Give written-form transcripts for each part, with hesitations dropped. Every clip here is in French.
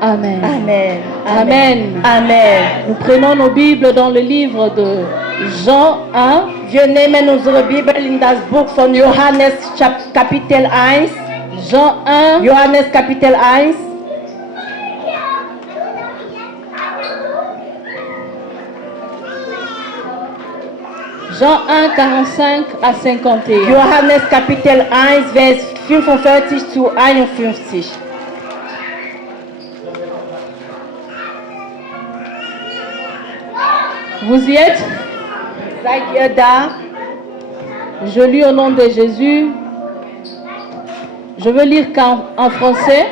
Amen. Amen. Amen. Amen. Nous prenons nos Bibles dans le livre de Jean 1. Wir nehmen unsere Bibel in das Buch von Johannes Kapitel 1. Jean 1. Johannes Kapitel 1. Jean 1, 45 à 51. Johannes Kapitel 1, Vers 45 zu 51. Vous y êtes? Seid ihr da? Je lis au nom de Jésus. Je veux lire en français.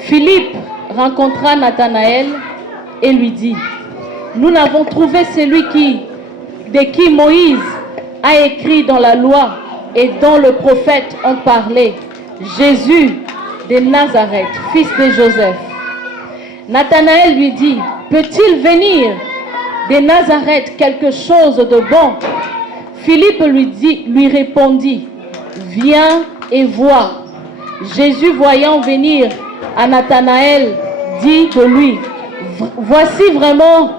Philippe rencontra Nathanaël et lui dit: nous n'avons trouvé celui de qui Moïse a écrit dans la loi et dont le prophète ont parlé, Jésus de Nazareth, fils de Joseph. Nathanaël lui dit: peut-il venir de Nazareth quelque chose de bon? Philippe lui répondit: viens et vois. Jésus, voyant venir à Nathanaël, dit de lui: voici vraiment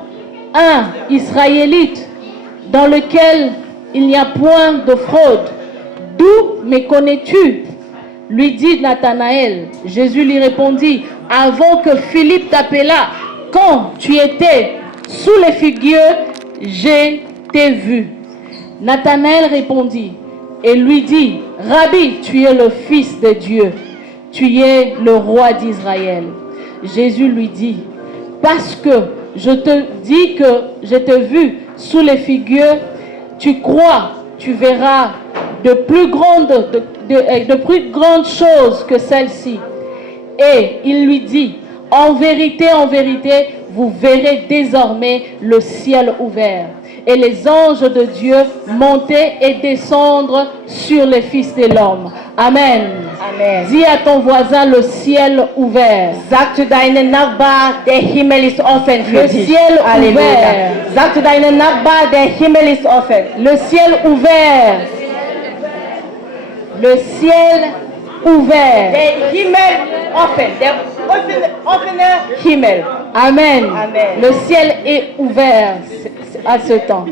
un Israélite dans lequel il n'y a point de fraude. D'où me connais-tu? Lui dit Nathanaël. Jésus lui répondit: avant que Philippe t'appelât, quand tu étais sous les figuiers, je t'ai vu. Nathanaël répondit et lui dit: Rabbi, tu es le Fils de Dieu, tu es le roi d'Israël. Jésus lui dit: parce que je te dis que je t'ai vu sous les figuiers, tu crois, tu verras de plus grandes choses que celles-ci. Et il lui dit: en vérité, vous verrez désormais le ciel ouvert et les anges de Dieu monter et descendre sur les fils de l'homme. Amen. Amen. Dis à ton voisin: le ciel ouvert. Sag zu deinem Nachbar, der Himmel ist offen für Le dich. ciel Halleluja. ouvert. Sag zu deinem Nachbar, der Himmel ist offen. Le ciel ouvert. Le ciel ouvert. Der Himmel offen. Der offene Himmel. Amen. Amen. Le ciel est ouvert à ce temps.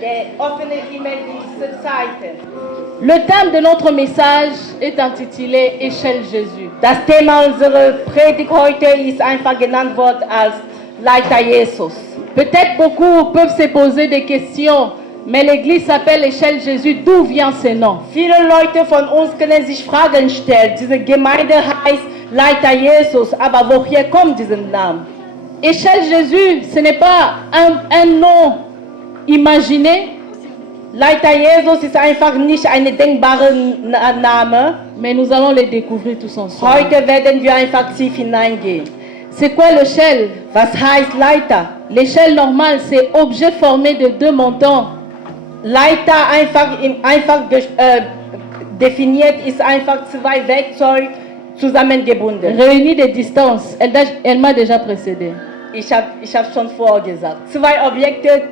Der offene Himmel in dieser Zeit. Le thème de notre message est intitulé Échelle Jésus. Das Thema unserer Predigt heute ist einfach genannt worden als Leiter Jesus. Peut-être beaucoup peuvent se poser des questions, mais l'église s'appelle Échelle Jésus. D'où vient ce nom? Viele Leute von uns können sich Fragen stellen. Diese Gemeinde heißt Leiter Jesus, aber woher kommt dieser Name? Échelle Jésus, ce n'est pas un nom imaginé, Leiter Jesus ist einfach nicht ein denkbarer Name. mais nous allons le découvrir tous ensemble. Heute werden wir einfach tief hineingehen. C'est quoi l'échelle? Was heißt Leiter? L'échelle normale, c'est objet formé de deux montants. Leiter einfach definiert ist einfach zwei Werkzeuge zusammengebunden. Réunis des distances. Elle m'a déjà précédé. Ich hab schon vorgesagt. Zwei Objekte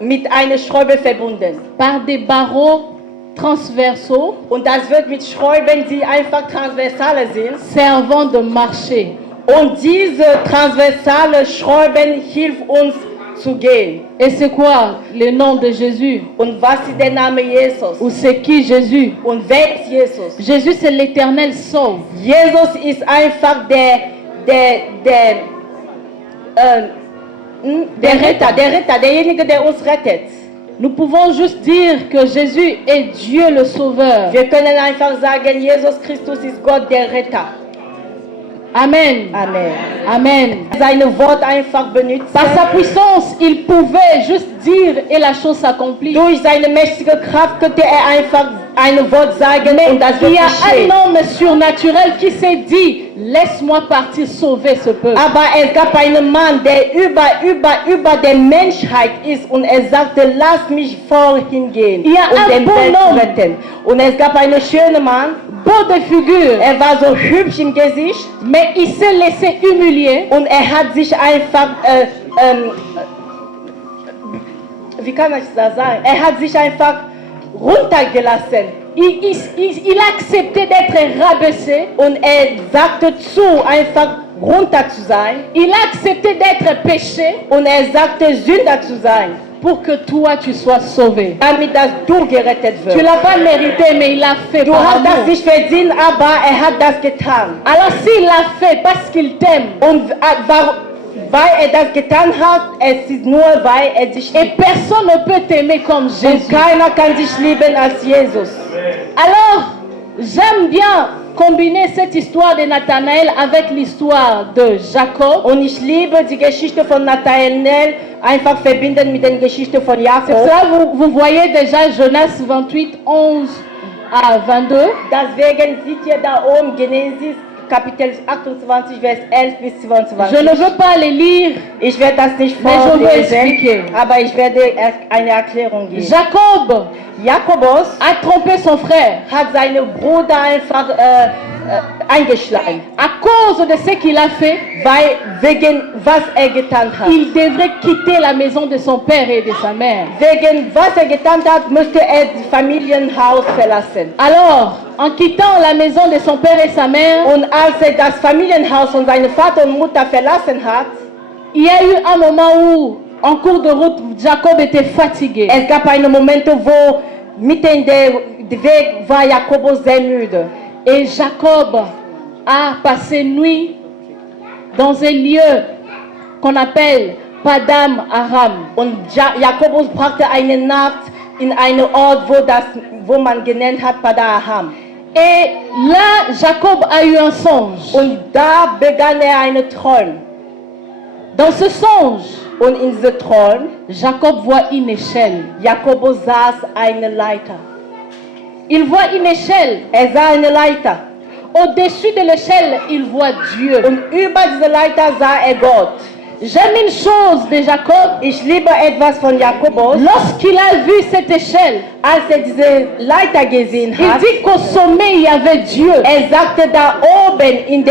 mit einer Schraube verbunden. Par des barreaux transversaux Und das wird mit Schrauben, die einfach transversale sind. servant de marcher. Und diese transversale Schrauben hilft uns zu gehen. Et c'est quoi le nom de Jésus? Und was ist der Name Jesus? Ou c'est qui Jésus? Und wer ist Jesus? Jésus, c'est l'éternel sauve. Jesus ist einfach der Retter, derjenige, der uns rettet. Nous pouvons juste dire que Jésus est Dieu le Sauveur. Wir können einfach sagen, Jesus Christus ist Gott, der Retter. Amen. Amen. Amen. Seine Wort einfach benutzt. Par sa puissance, il pouvait juste dire et la chose s'accomplit. Durch seine mächtige Kraft könnte einfach ein Wort sagen und das wird Il y a geschehen. un homme surnaturel qui s'est dit: laisse-moi partir sauver ce peuple. Aber es gab einen Mann, der über der Menschheit ist und er sagte, lass mich vorhin gehen Ja, und den ein Welt Bonhomme. retten. Und es gab einen schönen Mann, Beau de figure, er war so hübsch im Gesicht mais il s'est laissé humilier. und er hat sich einfach, wie kann ich das sagen, er hat sich einfach runtergelassen il a accepté d'être rabaissé. Und sagte zu, einfach runter zu sein. Il a accepté d'être péché Und sagte, Sünder zu sein. pour que toi tu sois sauvé. Damit dass du gerettet Tu wirst. l'as pas mérité, mais il l'a fait Du par hast das amour. nicht verdient, aber hat das getan. Alors s'il l'a fait parce qu'il t'aime, Und weil das getan hat, es ist nur, weil dich et liebt. personne ne peut t'aimer comme Und Jésus. keiner kann dich lieben als Jesus. Alors, j'aime bien combiner cette histoire de Nathanaël avec l'histoire de Jacob. Und ich liebe die Geschichte von Nathanael einfach verbinden mit der Geschichte von C'est Jakob. ça, vous voyez déjà Jonas 28, 11 à 22. Deswegen seht ihr da oben Genesis Kapitel 28, Vers 11 bis Je 22. ne veux pas les lire. Ich werde das nicht Mais je vais expliquer. vorlesen, aber ich werde eine Erklärung geben. Jacob Jakobus a trompé son frère hat seinen Bruder einfach eingeschlagen, à cause de ce qu'il a fait. weil wegen was getan hat. Il devrait quitter la maison de son père et de sa mère. Wegen was getan hat, musste das Familienhaus verlassen. Alors, en quittant la maison de son père et sa mère, Und als das Familienhaus von seinem Vater und Mutter verlassen hat, il y a eu un moment où, en cours de route, Jacob était fatigué. es gab einen Moment, wo mitten der Weg war Jakobus sehr müde. Et Jacob a passé nuit dans un lieu qu'on appelle Padam Aram. Und Jakobus brachte eine Nacht in einen Ort, wo man genannt hat Padaham. Et là, Jacob a eu un songe. Und da begann einen Traum. Dans ce songe, Und in diesem Traum, Jacob voit une échelle. Jakobus saß eine Leiter. Il voit une échelle. Sah eine Leiter. Au-dessus de l'échelle, il voit Dieu. Und über diese Leiter sah Gott. J'aime une chose de Jacob. Ich liebe etwas von Jakobus. Lorsqu'il a vu cette échelle, Als diese Leiter gesehen il hat, dit qu'au sommet, il y avait Dieu. sagte, da oben in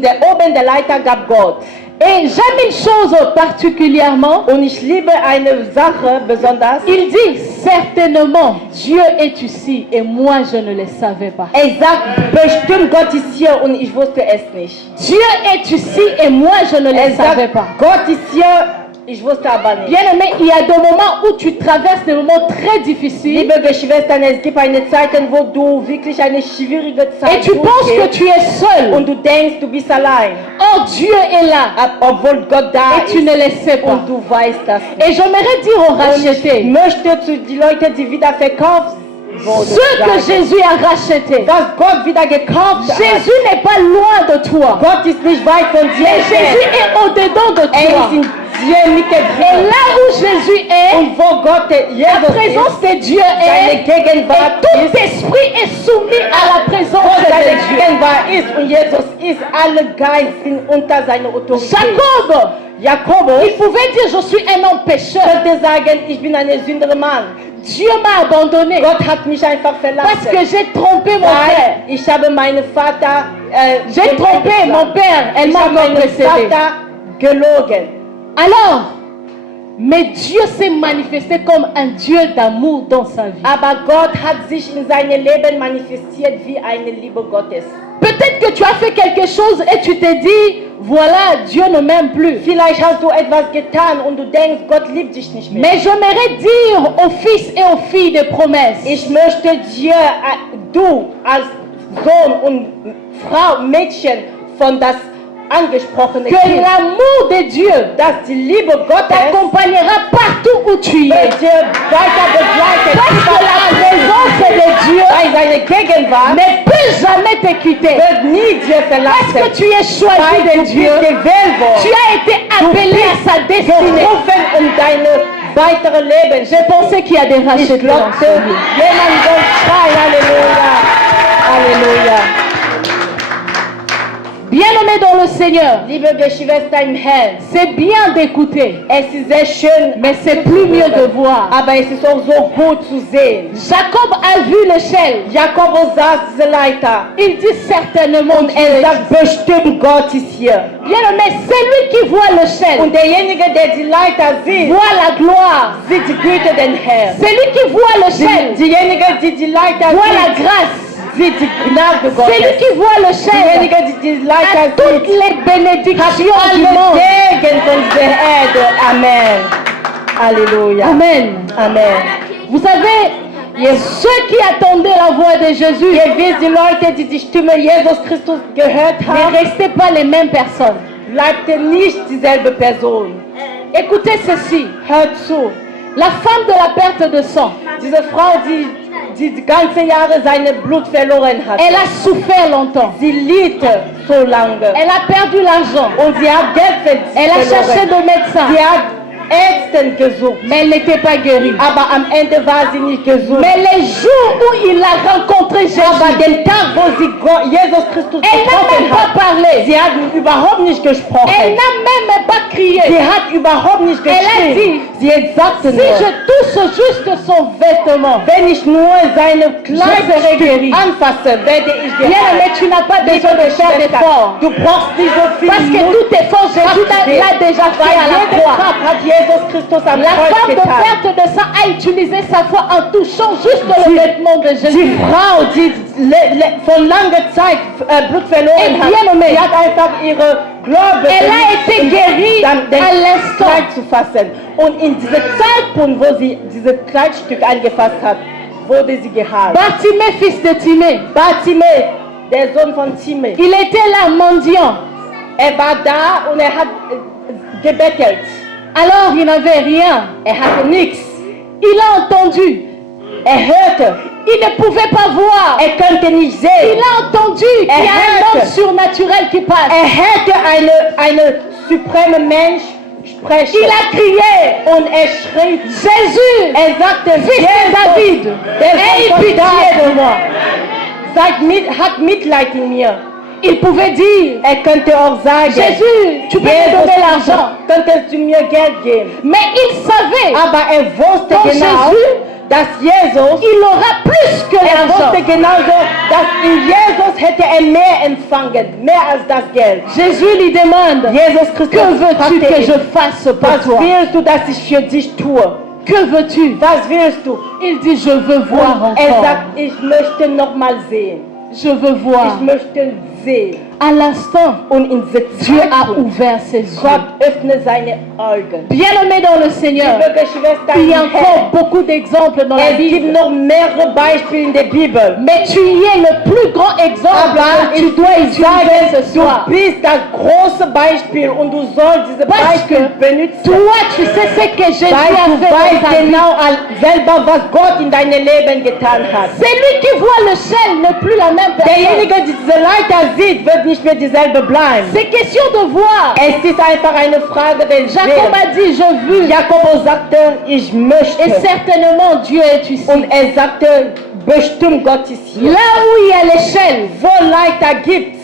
der oben der Leiter gab Gott. Et j'aime une chose particulièrement. Und ich liebe eine Sache besonders. Il dit, certainement, Dieu est ici et moi je ne le savais pas. Sagt, bestimmt Gott ist hier und ich wusste es nicht. Dieu est ici et moi je ne le savais Sagt, pas. Gott ist hier, ich wusste aber nicht. Bien aimé, il y a des moments où tu traverses des moments très difficiles Liebe Geschwister, es gibt eine Zeit, wo du wirklich eine schwierige et Zeit tu penses que tu es seul. und du denkst, du bist allein. Or Dieu est là Obwohl Gott da et tu ist ne le sais pas. und du weißt das nicht. Et j'aimerais dire aux Und ich rachetés, möchte zu die Leute, die wieder verkauft wurden, ceux que sagen, Jésus a rachetés, was Gott wieder gekauft hat. Jésus n'est pas loin de toi. Gott ist nicht weit von dir Mais Jésus entfernt. est au-dedans de Er toi. ist in dir mit Et drin. là où Jésus est, Und wo Gott, la Jesus présence ist, de Dieu seine est, Gegenwart et tout ist, esprit est soumis à la présence wo seine de Dieu. Gegenwart ist und Jesus ist, alle Geist sind unter seiner Autorität. Jacob, Jakobus il pouvait dire je suis un homme pécheur. könnte sagen, ich bin ein sünderer Mann. Dieu m'a abandonné Gott hat mich einfach parce que verlassen. j'ai trompé mon père. Weil ich habe meinen Vater J'ai trompé mon père, elle ich m'a habe meinen précédé. Vater gelogen. Alors, mais Dieu s'est manifesté comme un Dieu d'amour dans sa vie. Aber Gott hat sich in seinem Leben manifestiert wie eine Liebe Gottes. Peut-être que tu as fait quelque chose et tu te dis, voilà, Dieu ne m'aime plus. Vielleicht hast du etwas getan und du denkst, Gott liebt dich nicht mehr. Mais j'aimerais dire aux fils et aux filles des promesses, Ich möchte dir, du als Sohn und Frau, Mädchen von das angesprochene que Kind, l'amour de Dieu dass die Liebe Gottes t'accompagnera partout où tu es. wird dir weiter begleitet. Parce que la présence de Dieu Weil seine Gegenwart ne peut jamais te quitter. wird nie dir Parce verlassen. que tu es choisi Weil de du Dieu. bist gewählt Tu worden. as été appelé à sa destinée. Gerufen deine weitere Leben. Je pensais qu'il y a des Ich rachetés dans glaubte, ce lieu. jemand soll schreien, Halleluja, Halleluja. Bien-aimés dans le Seigneur, Liebe Geschwister im Herrn, c'est bien d'écouter, es ist sehr schön, mais c'est plus mieux de voir. aber es ist auch so gut zu sehen. Jacob a vu l'échelle. Jakob sah diese Leiter Il dit certainement und Dieu er est sagt, bestimmt Gott ist hier. Bien-aimé, celui qui voit l'échelle Und derjenige, der die Leiter sieht, voit la gloire. sieht die Güte den Herrn. Celui qui voit l'échelle Diejenige, die die Leiter voit la sieht, grâce. sieht die Gnade Celui Gottes. qui voit l'échelle Diejenige, die die a Leiter toutes sieht, les bénédictions alle du monde. Segen von dieser Erde. Amen. Halleluja. Amen. Amen. Vous savez, ceux qui attendaient la voix de Jésus Ihr wisst, die Leute, die die Stimme Jesus Christus gehört ne haben, restaient pas les mêmes personnes. bleibte nicht dieselbe Person. Écoutez ceci. Hört zu. La femme de la perte de sang, Diese Frau, die ganze Jahre seine Blut verloren hat, elle a souffert longtemps. sie litt so lange. Elle a perdu l'argent. Und sie hat Geld Elle a cherché verloren. de médecins, Sie hat Ärzte gesucht, mais elle n'était pas guérie. aber am Ende war sie nicht gesund. Mais les jours où il a rencontré Jésus, Aber den Tag, wo sie Jesus Christus elle n'a getroffen même pas hat, parlé. sie hat überhaupt nicht Elle gesprochen. n'a même pas crié. Sie hat überhaupt nicht Elle a geschrien. Sie sagte Si nur, je touche juste son vêtement, wenn ich nur seine Je serai guéri. Kleidung anfasse, werde ich bien, geheilt. mais tu n'as pas besoin de faire d'efforts. Du brauchst nicht so viel Parce que Mut. tout effort, Jésus l'a déjà fait Weil à la jede croix. Kraft hat Jesus Christus am La Kreuz femme de getan. perte de sang a utilisé sa foi en touchant juste le vêtement de Die Jésus. Frau, die von langer Zeit Blut verloren hat, sie hat einfach ihre Glaube Elle a été guérie den à l'instant. Kleid zu fassen. Und in diesem Zeitpunkt, wo sie dieses Kleidstück angefasst hat, wurde sie geheilt. Bartimée, fils de Timée, Bartimä, der Sohn von Timä, il était là mendiant. er war da und er hat gebettelt. Alors il n'avait rien. Er hatte nichts. Il a entendu. Er hörte. Il ne pouvait pas voir. Er konnte nicht Il sehen. a entendu qu'il y a un homme surnaturel qui passe. Er hörte eine supreme Mensch sprechen. Il a crié, Und er schrie. Jésus, Er sagte, fils de David, aie pitié de moi. Hat Mitleid in mir. Il pouvait dire, Er könnte auch sagen, Jésus, tu peux me Jesus, donner l'argent. könntest du mir Geld geben. Mais il savait, Aber er wusste Doch genau, Jesus, dass Jesus, il aura plus que er l'argent. wusste genauso, dass in Jesus hätte er mehr empfangen, mehr als das Geld. Jésus lui demande, Jesus que Christus veux-tu fragte que ihn, je fasse pour was toi? willst du, dass ich für dich tue? Que veux-tu? Was willst du? Il dit, je veux voir Und er encore. sagt, ich möchte noch mal sehen. Je veux voir. Ich möchte sehen. À l'instant, Und in dieser Dieu a Zeit, ouvert ses yeux. Gott öffne seine Augen. Bien-aimés dans le Seigneur, Liebe Geschwister il y a im Herrn, encore beaucoup d'exemples dans la es gibt Bible. noch mehrere Beispiele in der Bibel. Mais tu y es le plus grand exemple Aber que tu ich dois will utiliser sagen, ce soir. du bist das große Beispiel und du sollst dieses Parce que Beispiel benutzen. toi, tu sais ce que Jésus Weil a du fait dans weißt ta vie. genau selber, was Gott in deinem Leben getan hat. Celui qui voit le ciel n'est plus la même personne. Derjenige, der diese Leiter sieht, wird nicht mehr dieselbe bleiben. C'est question de voir. Es ist einfach eine Frage des Jacob Willens. a dit, je veux. Jakob sagte, ich Et möchte. certainement Dieu est ici. Und er sagte, bestimmt Gott ist hier. Là où il y a l'échelle, Wo Leiter gibt,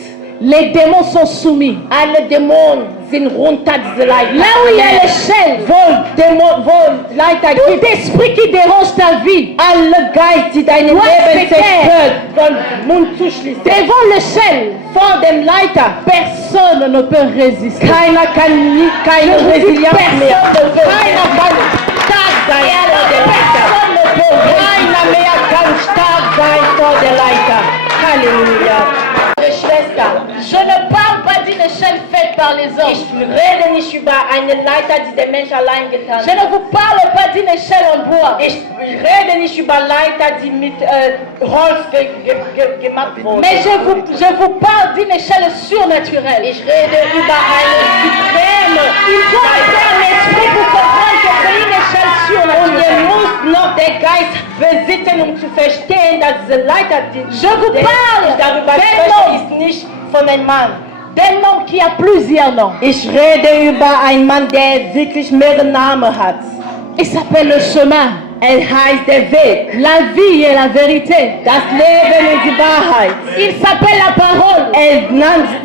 les démons sont soumis. alle Dämonen sind runter diese Leiter. Là où il y a l'échelle, Wo Leiter tout gibt, esprit qui dérange ta vie, alle Geist, die dein Was Leben verkehrt? zerstört, soll Mund zuschließen. devant l'échelle, Vor dem Leiter, personne ne peut résister. keiner kann nie, keine Je vous dis, Resilienz personne mehr. ne peut. Keiner kann stark sein vor der Leiter. Personne ne peut résister. Keiner mehr kann stark sein vor der Leiter. Halleluja. Schwester, Je ne parle pas d'une échelle faite par les hommes. ich rede nicht über eine Leiter, die der Mensch allein getan Je hat. ne vous parle pas d'une échelle en bois. Ich rede nicht über Leiter, die mit Holz gemacht wurden. Mais je vous parle d'une échelle surnaturelle. Ich rede über eine supreme Il faut avoir l'esprit pour comprendre que c'est une échelle Und surnaturelle. ihr müsst noch den Geist besitzen, um zu verstehen, dass diese Leiter, die Je vous parle ich darüber d'un spreche, homme. ist nicht von einem Mann. D'un homme qui a plusieurs noms. Ich rede über einen Mann, der wirklich mehrere Namen hat. Il s'appelle le chemin. heißt der Weg, la vie et la vérité. das Leben und die Wahrheit. Il s'appelle la parole.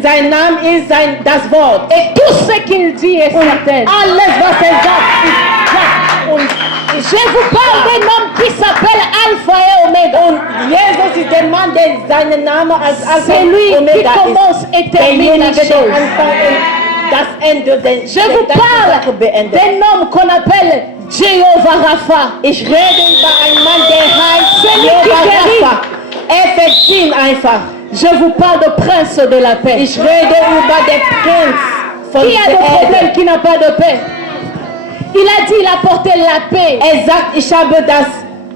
Sein Name ist das Wort. Et tout ce qu'il dit est certain. Alles, was sagt, ist wahr. Und Je vous parle d'un homme qui s'appelle Alpha et Omega. Und Jesus ist der Mann, der seinen Namen als Alpha C'est lui und qui Omega commence ist. et termine la Derjenige, der chose. Anfang und das Ende, Je vous parle beendet. d'un homme qu'on appelle Jéhovah Rapha. Ich rede über einen Mann, der heißt Celui qui Jehovah guérit. Rapha. Verdient einfach. Je vous parle de prince de la paix. Ich rede über den Prinz von Qui a der des problèmes, Erde. qui n'a pas de paix? Il a dit, il a porté la paix Sagt, ich habe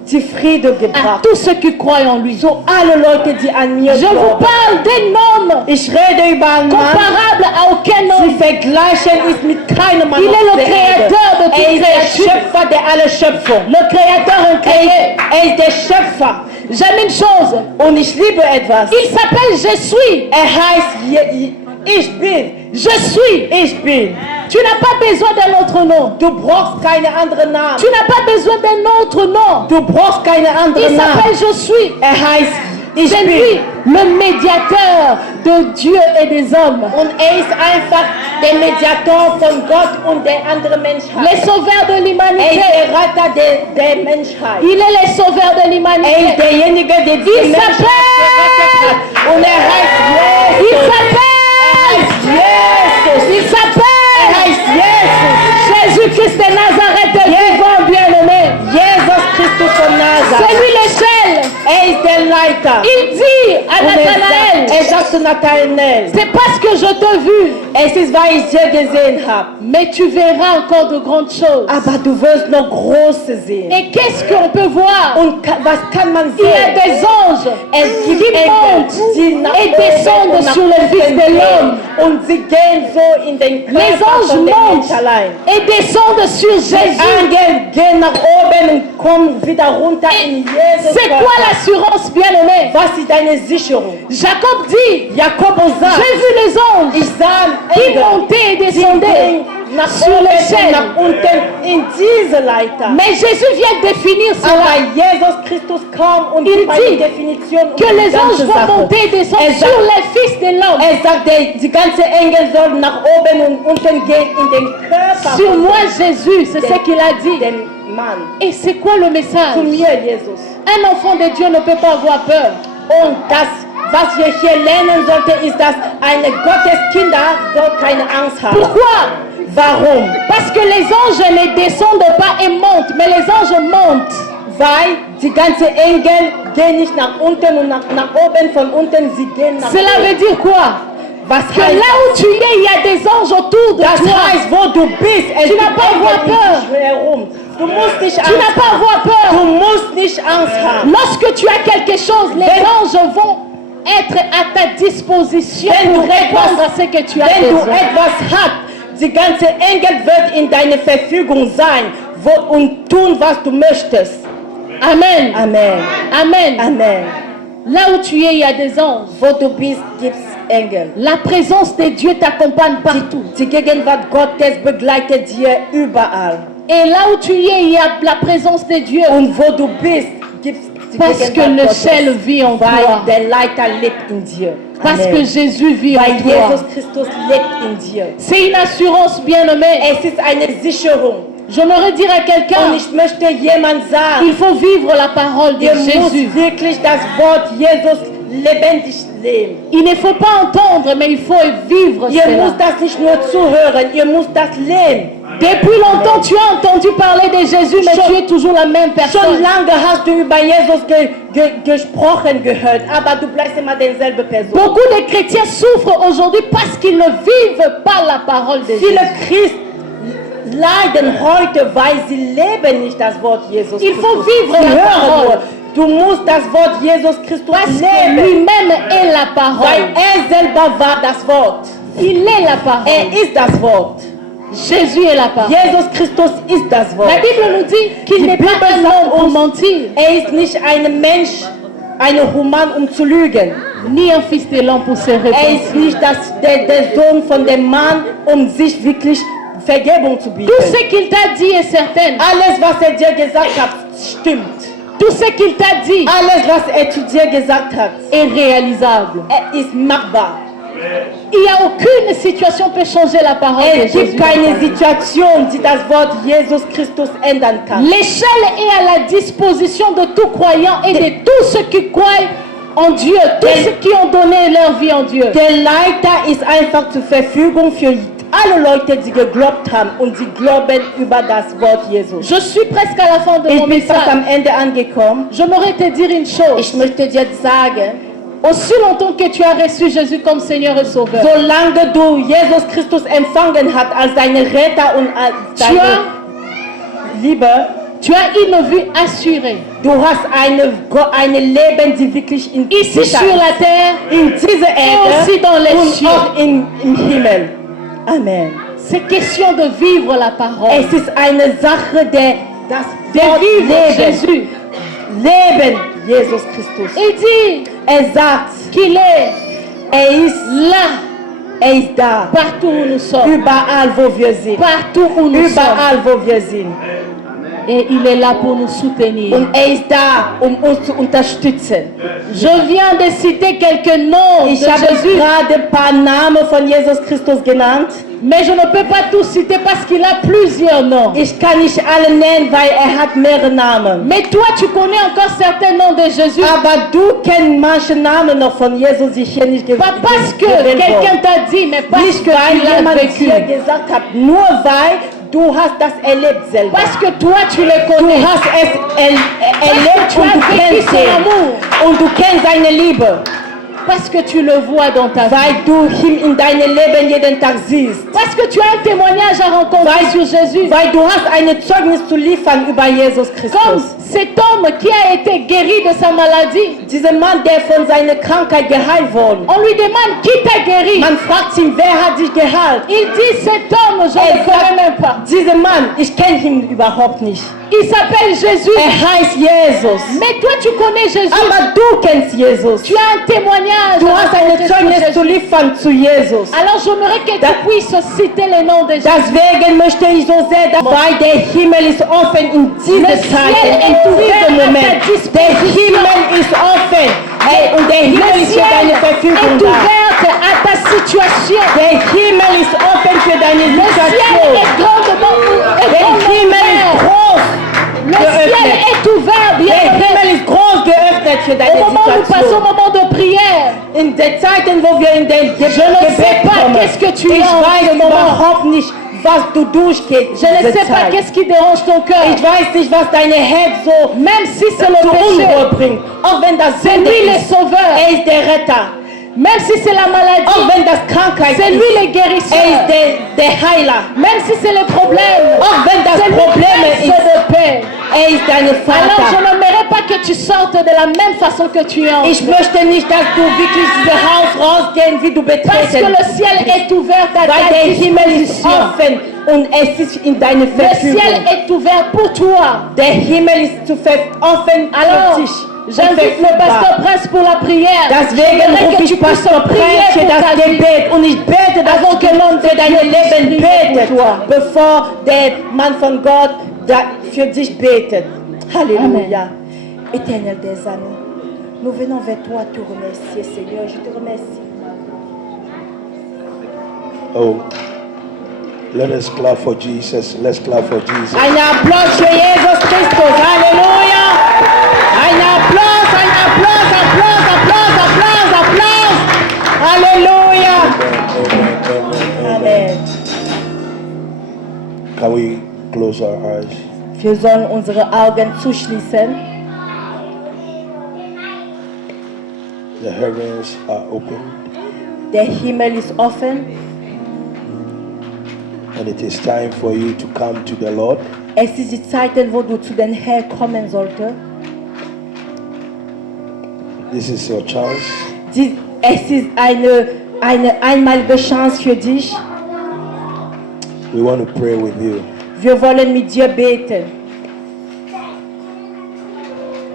die Friede à gebracht. tous ceux qui croient en lui. So alle Leute, die an mir Je vous glauben. parle d'un homme Ich rede über einen Mann, comparable à aucun sie homme. vergleichen ist mit keinem Mann Il auf est le der Erde. créateur de toute Ist der créature. Schöpfer der aller Schöpfung. Le créateur incréé. Ist der Schöpfer. J'aime une chose. Und ich liebe etwas. Il s'appelle Je suis. Heißt, ich bin. Je suis. Ich bin. Tu n'as pas besoin d'un autre nom. Du brauchst keine anderen Namen. Tu n'as pas besoin d'un autre nom. Du brauchst keine anderen Il s'appelle Namen. Je suis. Heißt, ich C'est lui, bin. le médiateur de Dieu et des hommes. Und ist einfach der Mediator von Gott und der anderen Menschheit. Les sauveurs de Ist l'humanité. der Retter der Menschheit. Il est les sauveurs de Ist l'humanité. derjenige, der die Il Menschheit gerettet hat. Und heißt Il Jesus. s'appelle. Jesus. Il s'appelle. Heißt Jesus. Jésus-Christ de Nazareth, le vivant bien-aimé. Jesus Christus von C'est Nazareth. lui l'échelle. Ist der Leiter. Il dit à Und Nathanaël, sagt zu Nathanael, c'est parce que je t'ai vu, es ist, weil ich dir gesehen habe. mais tu verras encore de grandes choses. Aber du wirst noch Große sehen. Et qu'est-ce qu'on peut voir? Und was kann man Il y a sehen? des anges Es gibt qui Engel, montent die nach et oben descendent und nach sur le Fils unten de gehen. l'homme. Und sie gehen so in den Les Körper anges von dem montent Mensch allein. et descendent sur Die Jésus. Engel gehen nach oben und kommen wieder runter in Jesus C'est quoi Körper. l'assurance, bien-aimé? Was ist deine Sicherung? Jacob dit, Jakob sagt, j'ai vu les anges ich sah qui Engel, montaient et die descendaient gehen nach sur oben und l'échelle. nach unten in diese Leiter. Mais Jésus vient définir cela. Aber Jesus Christus kam und Il gibt eine dit Definition und Que die les ganze anges vont Sache. monter et descendre Er sur sagt, les fils de l'homme. sagt, die ganze Engel sollen nach oben und unten gehen in den Körper Sur von moi, Jésus, c'est ce qu'il a dit. dem Mann. Et c'est quoi le message? Zu mir, Jesus. Un enfant de Dieu ne peut pas avoir peur. Und das, was wir hier lernen sollten, ist, dass eine Gotteskinder soll keine Angst haben. Pourquoi? Warum? Parce que les anges ne descendent pas et montent, mais les anges montent. Weil die ganzen Engel gehen nicht nach unten und nach oben, von unten, sie gehen nach Cela veut dire quoi? Was Que heißt là où tu es, il y a des anges autour de das? toi. Heißt, wo du bist, es Tu n'as gibt pas Engel avoir um peur. dich herum. Du musst nicht Tu n'as Angst pas à avoir Du peur. musst nicht Angst haben. Lorsque tu as quelque chose, les Wenn- anges vont être à ta disposition Wenn pour du répondre à ce que tu as Wenn du besoin. etwas hast, die ganze Engel wird in deiner Verfügung sein und tun, was du möchtest. Amen. Amen. Amen. Amen. Là où tu es, il y a des anges. Wo du bist, gibt's Engel. La présence de Dieu t'accompagne partout. Die Gegenwart Gottes begleitet dir überall. Et là où tu es, il y a la présence de Dieu. Und wo du bist, gibt's die Parce que Gegenwart le Gottes. ciel vit en Weil toi. der Leiter lebt in dir. Parce Amen. que Jésus vit en Weil toi. Jesus Christus lebt in dir. C'est une assurance, bien-aimée. Es ist eine Sicherung. J'aimerais dire à Und quelqu'un, ich möchte jemand sagen, il faut vivre la parole de ihr müsst Jésus. wirklich das Wort Jesus lebendig leben. Il ne faut pas entendre, mais il faut vivre Ihr cela. müsst das nicht nur zuhören, ihr müsst das leben. Depuis longtemps, tu as entendu parler de Jésus, mais tu es toujours la même Schon personne. lange hast du über Jesus gesprochen gehört, aber du bleibst immer dieselbe Person. Beaucoup de chrétiens souffrent aujourd'hui parce qu'ils ne vivent pas la parole de Viele Jésus. Christen leiden heute, weil sie leben nicht das Wort Jesus Il faut Christus. vivre Sie la hören parole. nur. Du musst das Wort Jesus Christus Parce que leben, lui-même est la weil parole. selber war das Wort. Il est la parole. Ist das Wort. Jésus est la parole. Jesus Christus ist das Wort. La Bible nous dit qu'il Die n'est pas Bibel un sagt homme pour uns, mentir, Ist nicht ein Mensch, ein Human, zu lügen. ni un fils de l'homme pour se Ist repentir. nicht der Sohn von dem Mann, sich wirklich Vergebung zu bieten. Tout ce qu'il t'a dit est certain. Alles, was dir gesagt hat, stimmt. Tout ce qu'il t'a dit Alles, was zu dir gesagt hat, est réalisable. ist machbar. Il n'y a aucune situation qui peut changer la parole de Es Jésus. gibt keine Situation, die das Wort Jesus Christus ändern kann. L'échelle est à la disposition de tout croyant et de tous ceux qui croient en Dieu, tous ceux qui ont donné leur vie en Dieu. Der Leiter ist einfach zur Verfügung für alle Leute, die geglaubt haben und sie glauben über das Wort Jesus. Je suis presque à la fin de Ich mon bin fast am message. Ende angekommen. J'aimerais te dire une chose. Ich möchte dir sagen, Aussi longtemps que tu as reçu Jésus comme Seigneur et Sauveur, solange du Jesus Christus empfangen hast als deine Retter und als tu deine as, Liebe, tu as une vie assurée. du hast eine Leben, die wirklich in Ici sur la terre, in dieser Erde aussi dans les und cieux. auch im Himmel. Amen. C'est question de vivre la parole. Es ist eine Sache das De Wort vivre Leben. Jésus. Leben Jesus Christus. Il dit Sagt, qu'il est ist là, ist da. partout où nous sommes. Überall, wo wir sind. Partout où nous sommes. Überall, wo wir sind. Et il est là pour nous soutenir. Und ist da, uns zu unterstützen. Je viens de citer quelques noms de Ich habe Jésus, gerade ein paar Namen von Jesus Christus genannt. mais je ne peux pas tous citer parce qu'il a plusieurs noms. Ich kann nicht alle nennen, weil hat mehrere Namen. Mais toi, tu connais encore certains noms de Jésus. Aber du kennst manche Namen noch von Jesus, die ich hier nicht Pas parce que gewählt quelqu'un habe. t'a dit, mais parce Nicht que weil tu l'as jemand vécu. hier gesagt hat, nur weil du hast das erlebt selber. Parce que toi, tu le Du connais. hast es erlebt tu und as du vécu kennst son ihn. amour. Und du kennst seine Liebe. Parce que tu le vois dans ta vie. Weil du ihn in deinem Leben jeden Tag siehst. Parce que tu as un témoignage à rencontrer sur Jésus. Weil du hast ein Zeugnis zu liefern über Jesus Comme Christus. cet homme qui a été guéri de sa maladie. Dieser Mann, der von seiner Krankheit geheilt wurde. On lui demande qui t'a guéri. Man fragt ihn, wer hat dich geheilt? Il dit cet homme, je ne le connais même pas. Dieser Mann, ich kenne ihn überhaupt nicht. Il s'appelle Jésus. Heißt Jesus. Mais toi, tu connais Jésus. Aber du kennst Jesus. Tu as un témoignage. Du à hast raconter ein sur Zeugnis Jésus. zu liefern zu Jesus. Alors j'aimerais que tu puisses citer les noms de Jésus. Deswegen möchte ich so sehr, weil der Himmel ist offen in dieser Zeit, in diesem Moment. Der Himmel ist offen. Hey, und der Le Himmel ist für ciel deine est Verfügung da. ouvert à ta situation. Der Himmel ist offen für deine Le ciel Situation. est grandement Der Himmel ist ouvert. groß Le ciel geöffnet. est ouvert, bien Der aimé. Himmel ist groß geöffnet für Au deine moment où nous passons au Situation. moment de prière, In der Zeiten, wo wir in den je ne sais Gebet pas kommen, qu'est-ce que tu ich as en weiß ce moment. überhaupt nicht, was du durchgehst. Je ne diese sais pas Zeit. qu'est-ce qui dérange ton cœur. Ich weiß nicht, was deine Herz so Même si c'est le zur Unruhe péché, bringt. Auch wenn das c'est Sünde lui le ist, sauveur. ist der Retter. Même si c'est la Auch maladie, wenn das Krankheit c'est ist, lui le guérisseur. ist der Heiler. Même si c'est le problème, Auch wenn das c'est lui Problem le ist, de paix. ist dein Alors je Vater. n'aimerais pas que tu sortes de la même façon que tu es entré. Ich möchte nicht, dass du wirklich dieses Haus rausgehst, wie du Parce que betreten. le ciel est ouvert à Weil ta der Himmel ist disposition. offen und es ist in deiner Le ciel Verfügung. est ouvert pour toi. Der Himmel ist offen Alors, für dich. j'invite le pasteur Prince pour la prière. Deswegen J'aimerais rufe que ich tu puisses Pastor prier Prinz für pour das ta vie. Gebet und ich bete, dass Avant que l'homme für dein de Dieu Leben prie betet, pour toi. bevor der Mann von Gott für dich betet. Alléluia. Éternel des amis, nous venons vers toi te remercier, Seigneur. Je te remercie. Oh, let us clap for Jesus. Let's clap for Jesus. Ein Applaus für Jesus Christus. Halleluja. Ein Applaus, ein Applaus, Applaus, Applaus, Applaus, Applaus. Halleluja. Amen. Amen. Can we close our eyes? Wir sollen unsere Augen zuschließen. The heavens are open, Der Himmel ist offen. and it is time for you to come to the Lord. Es ist die Zeit, wo du zu den Herrn kommen solltest. This is your chance. Es ist eine einmalige Chance für dich. We want to pray with you. Wir wollen mit dir beten.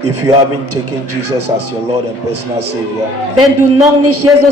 If you haven't taken Jesus as your Lord and personal Savior, Wenn du noch nicht Jesus